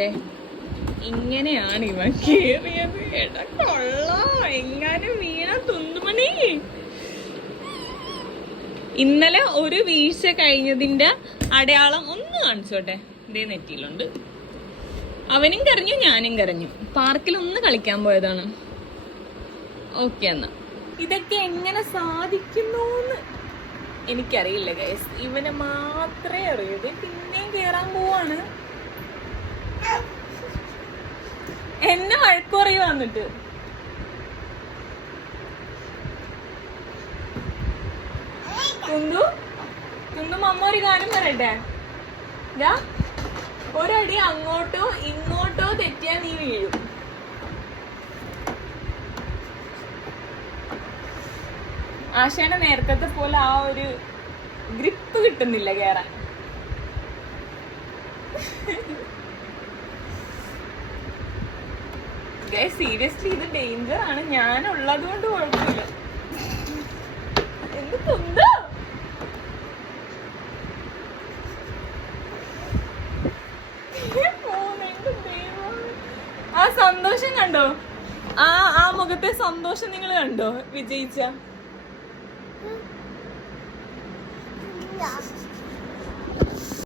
അതെ ഇങ്ങനെയാണ് ഇവൻ കേറിയത്. എടാ കൊള്ളാം, എങ്ങാനും വീണ തുണ്ടുമണി. ഇന്നലെ ഒരു വീഴ്ച കഴിഞ്ഞതിന്റെ അടയാളം ഒന്ന് കാണിച്ചോട്ടെ. ഇതേ നെറ്റിയിലുണ്ട്. അവനും കരഞ്ഞു, ഞാനും കരഞ്ഞു. പാർക്കിൽ ഒന്ന് കളിക്കാൻ പോയതാണ്. ഓക്കെ എന്നാ. ഇതൊക്കെ എങ്ങനെ സാധിക്കുന്നൂന്ന് എനിക്കറിയില്ല ഗൈസ്. ഇവന് മാത്രമേ അറിയൂ. പിന്നെയും കേറാൻ പോവാണ്. എന്നെ വഴക്കുറയും വന്നിട്ട്. കുന്തു കുന്തു മമ്മ ഒരു കാര്യം പറയട്ടെ. ഒരടി അങ്ങോട്ടോ ഇങ്ങോട്ടോ തെറ്റിയാ നീ വീഴും. ആശാന നേരത്തെ പോലെ ആ ഒരു ഗ്രിപ്പ് കിട്ടുന്നില്ല കേറാൻ. സീരിയസ്ലി ഇത് ഡേഞ്ചർ ആണ്. ഞാനുള്ളത് കൊണ്ട് കുഴപ്പമില്ല. എന്ത് കുന്തോ ആ സന്തോഷം കണ്ടോ? ആ മുഖത്തെ സന്തോഷം നിങ്ങൾ കണ്ടോ? വിജയിച്ച